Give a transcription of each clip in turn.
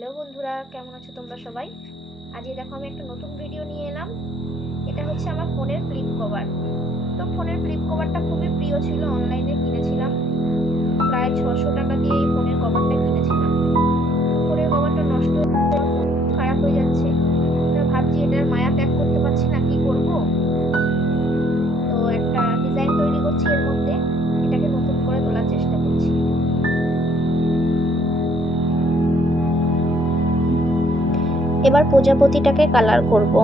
Hello বন্ধুরা, কেমন আছো তোমরা সবাই? আজকে দেখো আমি একটা নতুন ভিডিও নিয়ে এলাম। এটা হচ্ছে আমার ফোনের ফ্লিপ কভার তো ফোনের ফ্লিপ কভারটা খুবই প্রিয় ছিল অনলাইনে কিনেছিলাম। প্রায় ছশো টাকা দিয়ে এবার প্রজাপতিটাকে কালার করব।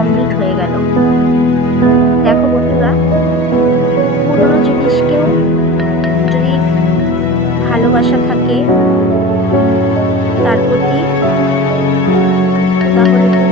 কমপ্লিট হয়ে গেল। দেখো বন্ধুরা পুরনো জিনিসকেও যদি ভালোবাসা থাকে তার প্রতি তাহলে